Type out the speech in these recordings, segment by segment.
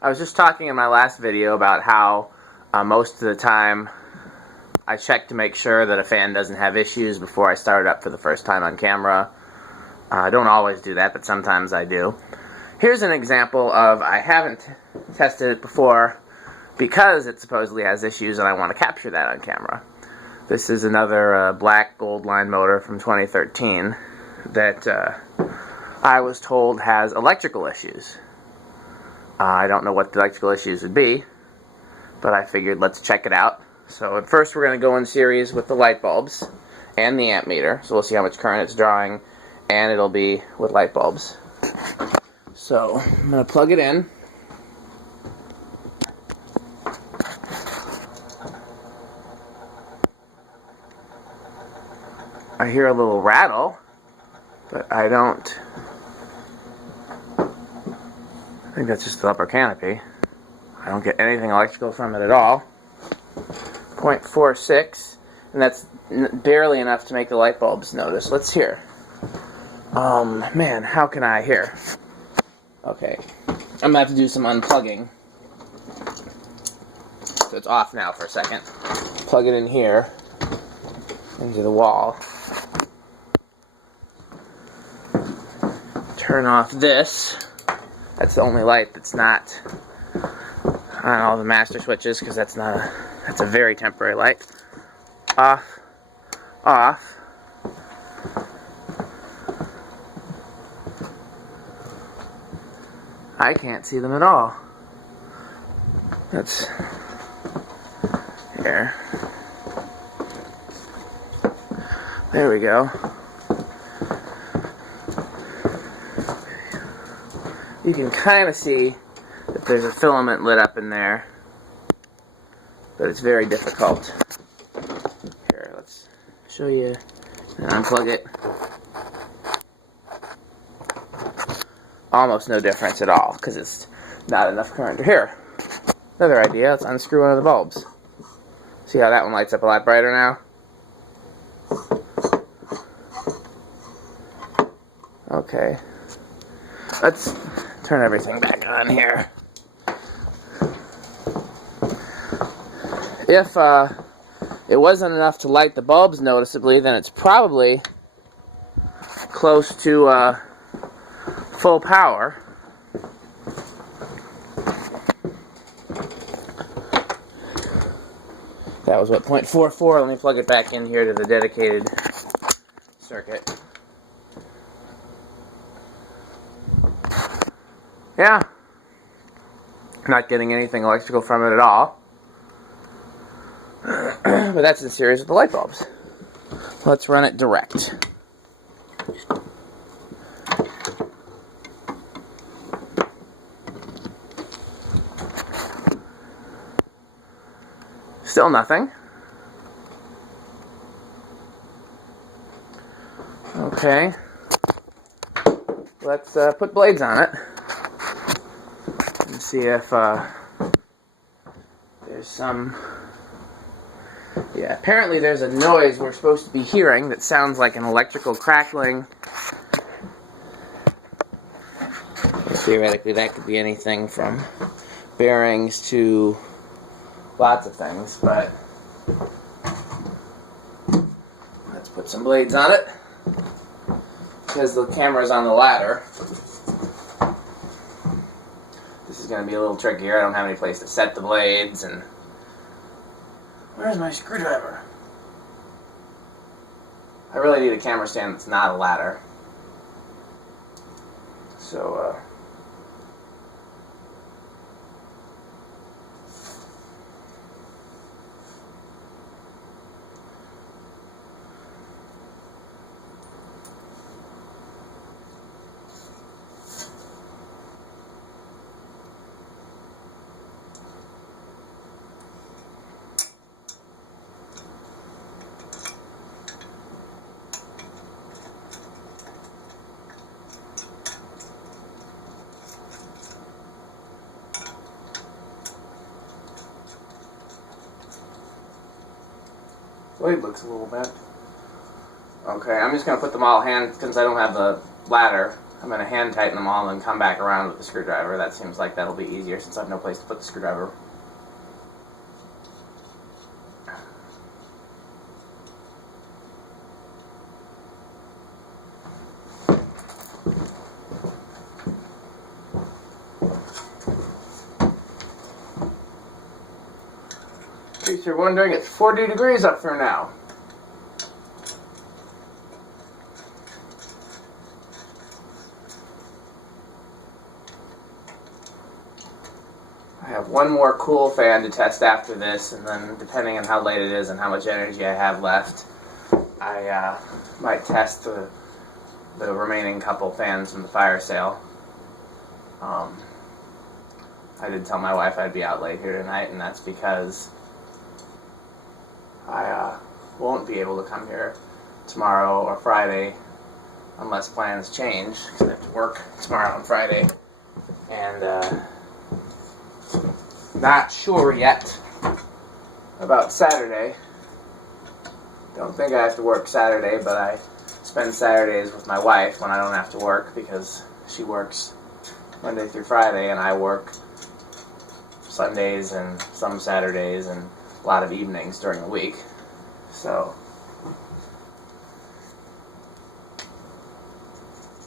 I was just talking in my last video about how most of the time I check to make sure that a fan doesn't have issues before I start it up for the first time on camera. I don't always do that, but sometimes I do. Here's an example of I haven't tested it before because it supposedly has issues and I want to capture that on camera. This is another black gold line motor from 2013 that I was told has electrical issues. I don't know what the electrical issues would be, but I figured let's check it out. So at first we're going to go in series with the light bulbs and the amp meter, so we'll see how much current it's drawing, and it'll be with light bulbs. So I'm going to plug it in. I hear a little rattle, but I think that's just the upper canopy. I don't get anything electrical from it at all. 0.46, and that's barely enough to make the light bulbs notice. Let's hear. Man, how can I hear? Okay, I'm gonna have to do some unplugging. So it's off now for a second. Plug it in here, into the wall. Turn off this. That's the only light that's not on all the master switches, because that's a very temporary light. Off, off. I can't see them at all. That's here. There we go. You can kind of see that there's a filament lit up in there, but it's very difficult. Here, let's show you and unplug it. Almost no difference at all, because it's not enough current. Here, another idea, let's unscrew one of the bulbs. See how that one lights up a lot brighter now? Okay. Let's turn everything back on here. If it wasn't enough to light the bulbs noticeably, then it's probably close to full power. That was what, 0.44. Let me plug it back in here to the dedicated circuit. Yeah, not getting anything electrical from it at all. But that's in series with the light bulbs. Let's run it direct. Still nothing. Okay. Let's put blades on it. And see if there's some... Yeah, apparently there's a noise we're supposed to be hearing that sounds like an electrical crackling. Theoretically, that could be anything from bearings to lots of things, but let's put some blades on it because the camera's on the ladder. This is going to be a little trickier. I don't have any place to set the blades, and where's my screwdriver? I really need a camera stand that's not a ladder. So, blade looks a little bent. Okay, I'm just going to put them all hand, since I don't have the ladder, I'm going to hand tighten them all and then come back around with the screwdriver. That seems like that'll be easier since I have no place to put the screwdriver. In case you're wondering, it's 40 degrees up there now. I have one more cool fan to test after this, and then depending on how late it is and how much energy I have left, I might test the remaining couple fans from the fire sale. I did tell my wife I'd be out late here tonight, and that's because I won't be able to come here tomorrow or Friday unless plans change, because I have to work tomorrow and Friday, and not sure yet about Saturday. Don't think I have to work Saturday, but I spend Saturdays with my wife when I don't have to work, because she works Monday through Friday and I work Sundays and some Saturdays and a lot of evenings during the week. So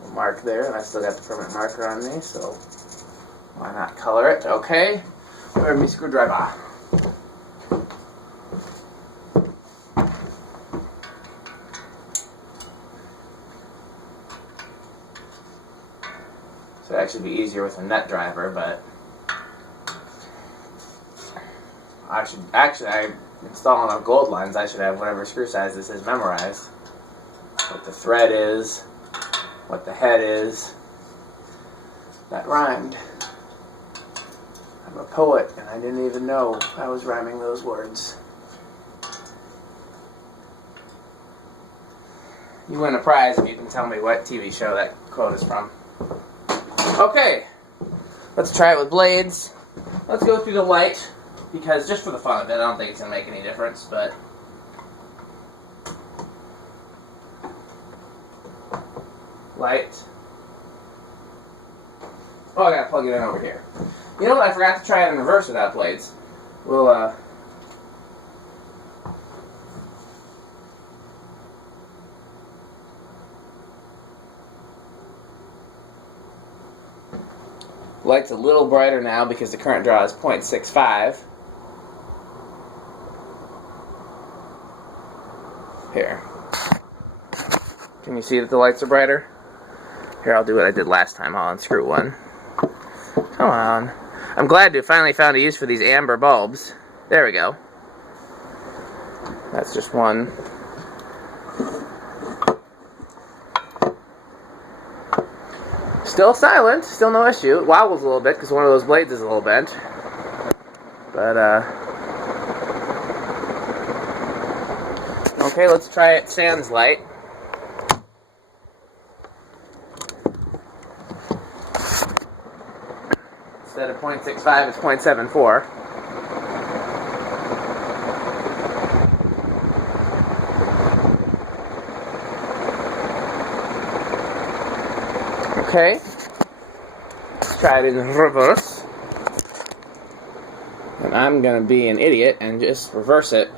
we'll mark there, and I still got the permanent marker on me, so why not color it? Okay, where's my screwdriver? So it'd actually be easier with a net driver, but I should actually, I install enough gold lines, I should have whatever screw size this is memorized. What the thread is, what the head is. That rhymed. I'm a poet, and I didn't even know I was rhyming those words. You win a prize if you can tell me what TV show that quote is from. Okay, let's try it with blades. Let's go through the light, because just for the fun of it, I don't think it's going to make any difference, but light. Oh, I gotta plug it in over here. You know what? I forgot to try it in reverse without blades. We'll, light's a little brighter now because the current draw is 0.65. Here. Can you see that the lights are brighter? Here, I'll do what I did last time. I'll unscrew one. Come on. I'm glad to have finally found a use for these amber bulbs. There we go. That's just one. Still silent, still no issue. It wobbles a little bit because one of those blades is a little bent. But, okay, let's try it sans light. Instead of 0.65, it's 0.74. Okay, let's try it in reverse. And I'm going to be an idiot and just reverse it.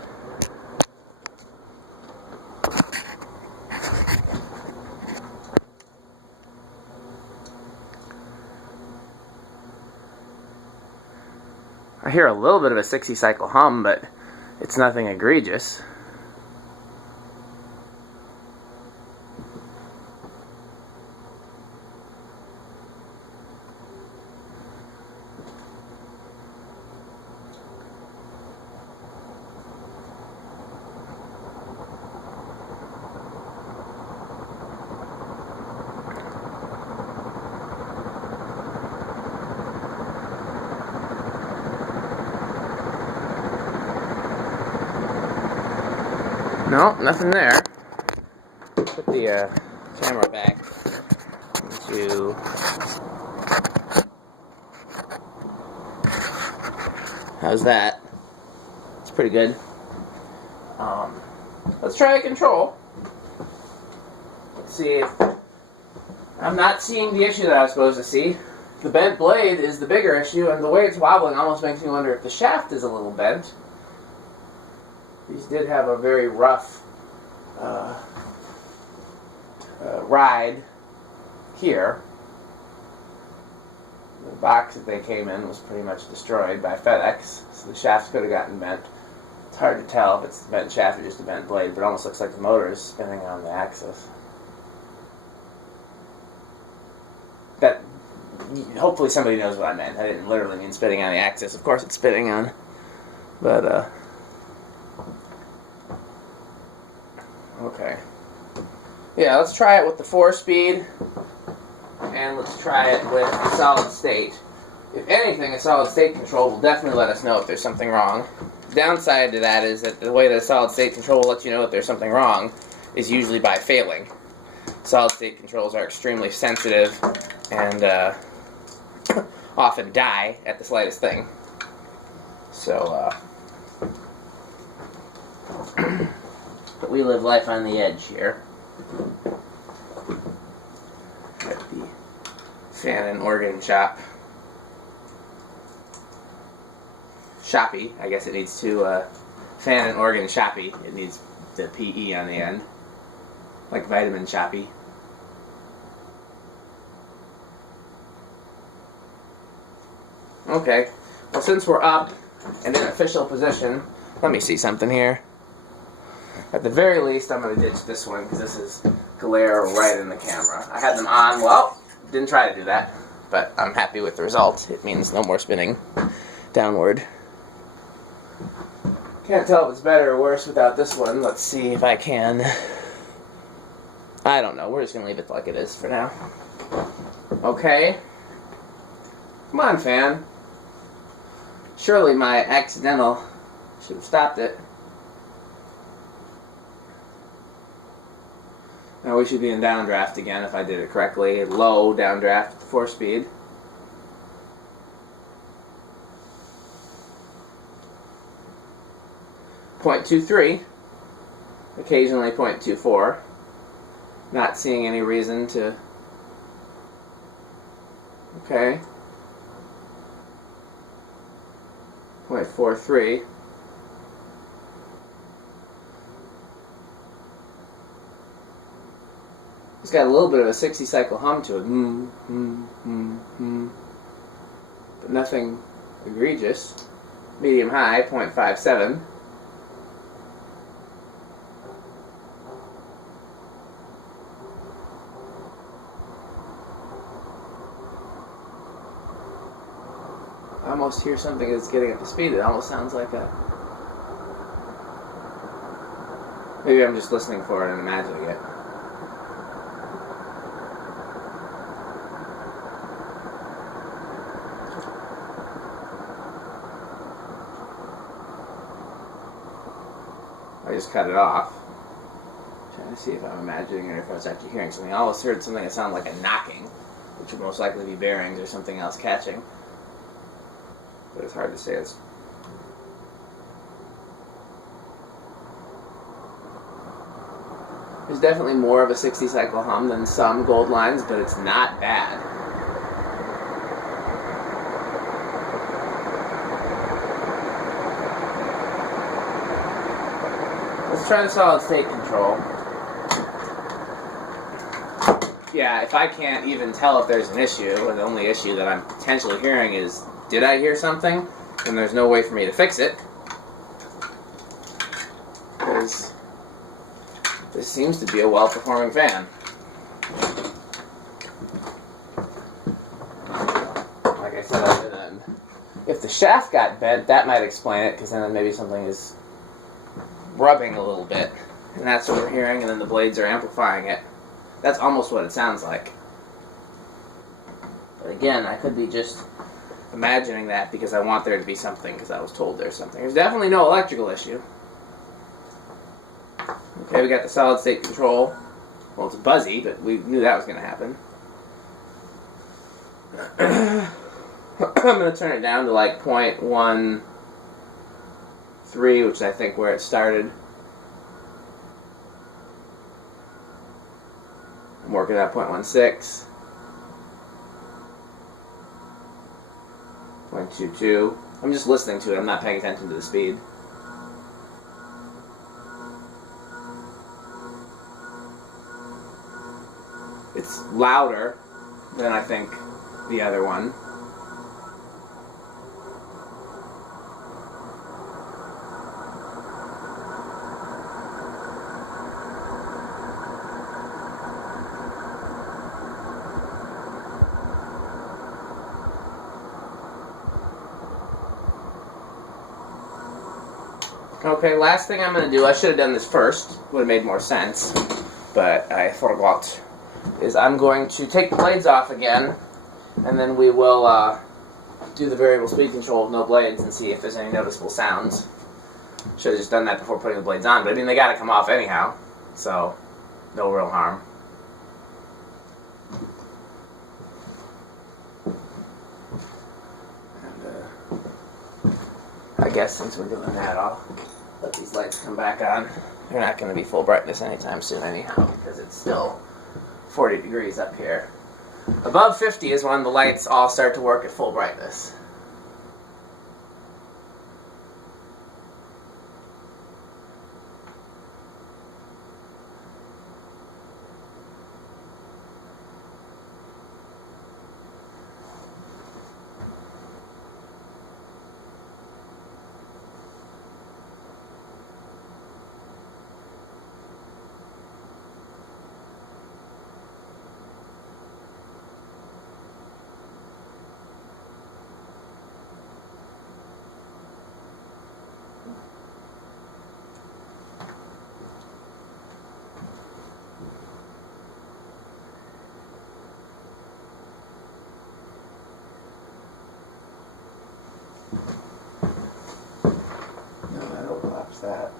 I hear a little bit of a 60 cycle hum, but it's nothing egregious. No, nothing there. Put the camera back into... How's that? It's pretty good. Let's try a control. Let's see if... I'm I'm not seeing the issue that I was supposed to see. The bent blade is the bigger issue, and the way it's wobbling almost makes me wonder if the shaft is a little bent. These did have a very rough ride here. The box that they came in was pretty much destroyed by FedEx, so the shafts could have gotten bent. It's hard to tell if it's the bent shaft or just a bent blade, but it almost looks like the motor is spinning on the axis. That, hopefully somebody knows what I meant. I didn't literally mean spinning on the axis. Of course it's spinning on, but okay. Yeah, let's try it with the 4-speed, and let's try it with the solid state. If anything, a solid state control will definitely let us know if there's something wrong. The downside to that is that the way that a solid state control will let you know if there's something wrong is usually by failing. Solid state controls are extremely sensitive and often die at the slightest thing. So, but we live life on the edge here. At the fan and organ shop. Shoppy, I guess it needs to, fan and organ shoppy. It needs the PE on the end. Like vitamin shoppy. Okay, well since we're up and in official position, let me see something here. At the very least, I'm going to ditch this one because this is glare right in the camera. I had them on, well, didn't try to do that, but I'm happy with the result. It means no more spinning downward. Can't tell if it's better or worse without this one. Let's see if I can. I don't know. We're just going to leave it like it is for now. Okay. Come on, fan. Surely my accidental should have stopped it. Now we should be in downdraft again if I did it correctly. Low downdraft at the 4-speed. .23. Occasionally .24. Not seeing any reason to... Okay. .43. It's got a little bit of a 60 cycle hum to it. But nothing egregious. Medium high, .57. I almost hear something that's getting up to speed. It almost sounds like a... Maybe I'm just listening for it and imagining it. I just cut it off. Trying to see if I'm imagining it or if I was actually hearing something. I almost heard something that sounded like a knocking, which would most likely be bearings or something else catching. But it's hard to say. There's definitely more of a 60 cycle hum than some gold lines, but it's not bad. Let's try the solid state control. Yeah, if I can't even tell if there's an issue, or the only issue that I'm potentially hearing is, did I hear something? And there's no way for me to fix it. Because this seems to be a well-performing fan. Like I said, other than if the shaft got bent, that might explain it, because then maybe something is rubbing a little bit. And that's what we're hearing, and then the blades are amplifying it. That's almost what it sounds like. But again, I could be just imagining that because I want there to be something, because I was told there's something. There's definitely no electrical issue. Okay, we got the solid state control. Well, it's buzzy, but we knew that was going to happen. I'm going to turn it down to like 0.13, which is I think where it started. I'm working at 0.16. 0.22. I'm just listening to it. I'm not paying attention to the speed. It's louder than I think the other one. Okay, last thing I'm going to do, I should have done this first, would have made more sense, but I forgot, is I'm going to take the blades off again, and then we will do the variable speed control with no blades and see if there's any noticeable sounds. Should have just done that before putting the blades on, but I mean, they got to come off anyhow, so no real harm. I guess since we're doing that, I'll let these lights come back on. They're not going to be full brightness anytime soon anyhow, because it's still 40 degrees up here. Above 50 is when the lights all start to work at full brightness. That.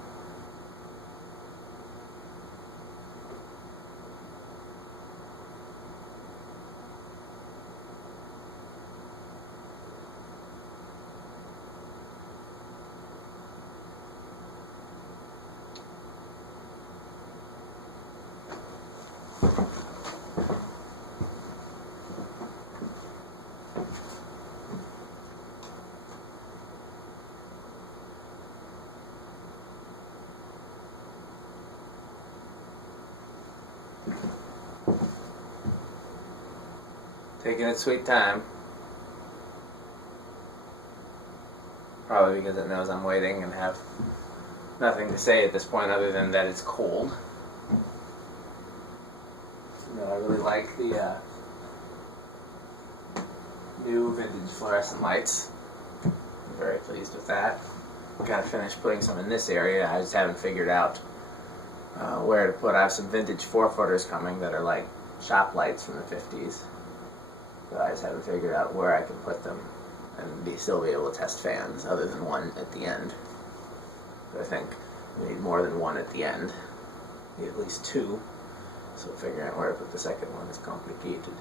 Taking its sweet time. Probably because it knows I'm waiting and have nothing to say at this point other than that it's cold. You know, I really like the new vintage fluorescent lights. I'm very pleased with that. Gotta finish putting some in this area. I just haven't figured out where to put. I have some vintage 4-footers coming that are like shop lights from the 50s. But I just haven't figured out where I can put them and still be able to test fans other than one at the end. But I think we need more than one at the end. We need at least two. So figuring out where to put the second one is complicated.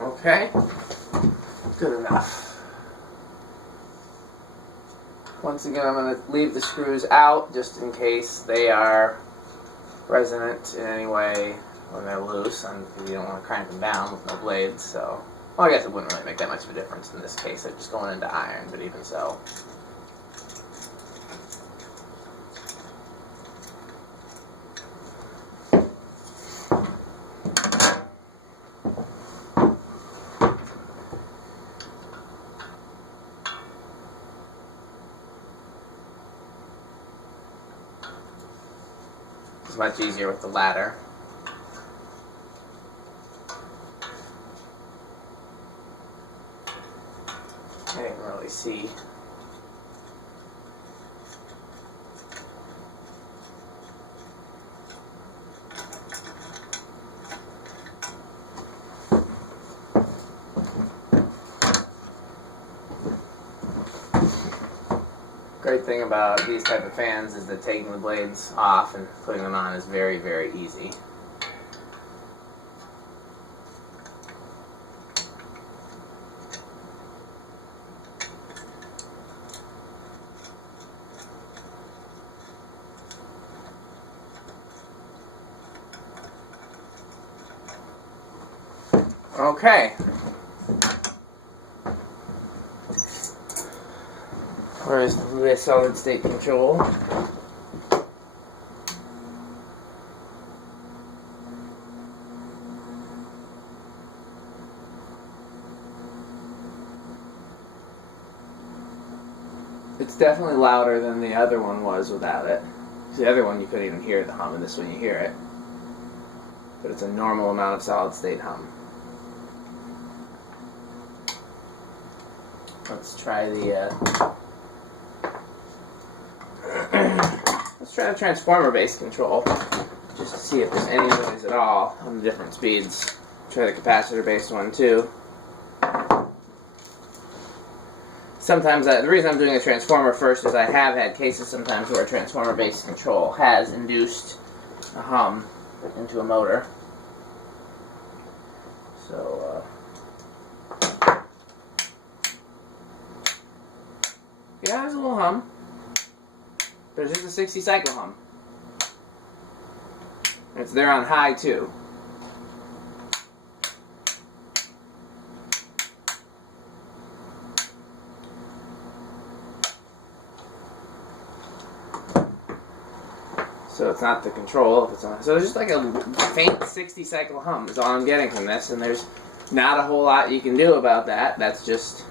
Okay, good enough. Once again, I'm going to leave the screws out just in case they are resonant in any way when they're loose, and you don't want to crank them down with no blades, so... Well, I guess it wouldn't really make that much of a difference in this case. They're just going into iron, but even so. It's much easier with the ladder. I can't really see. Great thing about these type of fans is that taking the blades off and putting them on is very, very easy. Okay. Where's the solid state control? It's definitely louder than the other one was without it. The other one you couldn't even hear the hum, and this one you hear it. But it's a normal amount of solid state hum. Let's try the let's try the transformer-based control, just to see if there's any noise at all on the different speeds. Try the capacitor-based one too. Sometimes, the reason I'm doing a transformer first is I have had cases sometimes where a transformer-based control has induced a hum into a motor. So, yeah, there's a little hum. There's just a 60 cycle hum. It's there on high too. So it's not the control if it's on. So it's just like a faint 60 cycle hum is all I'm getting from this, and there's not a whole lot you can do about that. That's just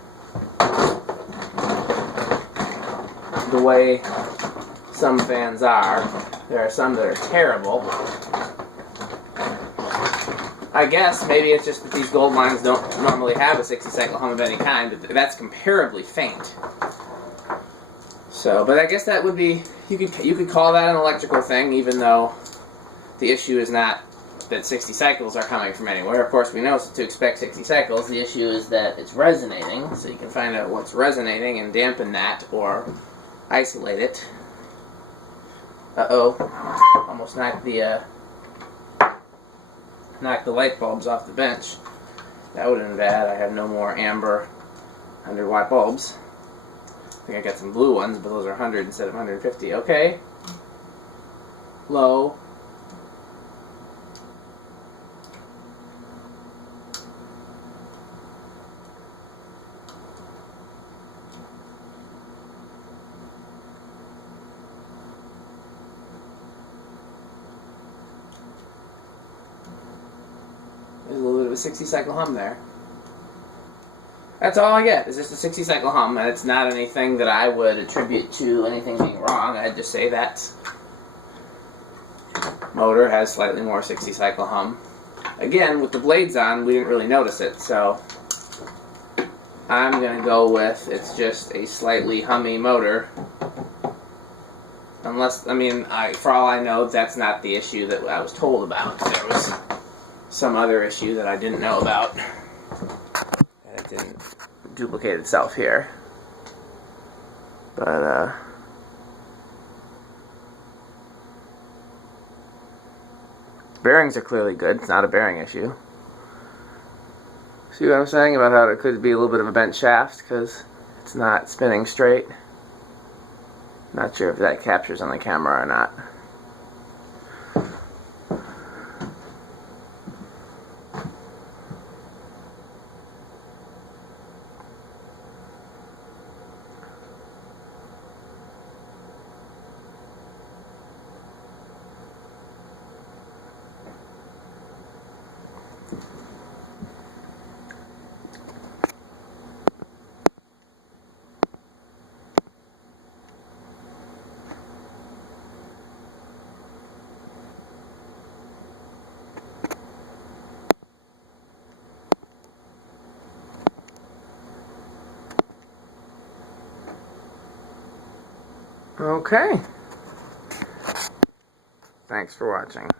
the way some fans are. There are some that are terrible. I guess maybe it's just that these gold lines don't normally have a 60 cycle hum of any kind, but that's comparably faint. So, but I guess that would be, you could call that an electrical thing, even though the issue is not that 60 cycles are coming from anywhere. Of course, we know to expect 60 cycles. The issue is that it's resonating, so you can find out what's resonating and dampen that or isolate it. Uh-oh, almost knocked the light bulbs off the bench. That would have been bad. I have no more amber 100-watt bulbs. I think I got some blue ones, but those are 100 instead of 150. Okay. Low. There's a little bit of a 60 cycle hum there. That's all I get, is just a 60 cycle hum, and it's not anything that I would attribute to anything being wrong. I'd just say that motor has slightly more 60 cycle hum. Again, with the blades on, we didn't really notice it, so I'm going to go with it's just a slightly hummy motor. Unless, I mean, for all I know, that's not the issue that I was told about. There was some other issue that I didn't know about. It didn't duplicate itself here. But, bearings are clearly good. It's not a bearing issue. See what I'm saying about how it could be a little bit of a bent shaft because it's not spinning straight? Not sure if that captures on the camera or not. Okay. Thanks for watching.